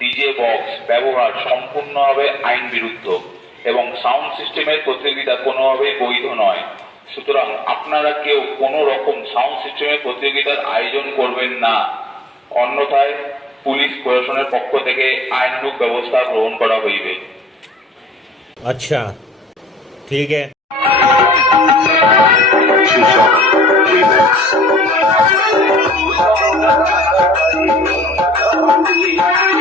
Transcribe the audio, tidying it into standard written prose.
DJ box ব্যবহার সম্পূর্ণভাবে আইন বিরুদ্ধ এবং সাউন্ড সিস্টেমের প্রতিযোগিতা কোনোভাবেই বৈধ নয়। সুতরাং আপনারা কেউ কোনো রকম সাউন্ড সিস্টেমের প্রতিযোগিতার আয়োজন করবেন না, অন্যথায় পুলিশ প্রশাসনের পক্ষ থেকে আইনানুগ ব্যবস্থা গ্রহণ করা হইবে। अच्छा ठीक है। Remix.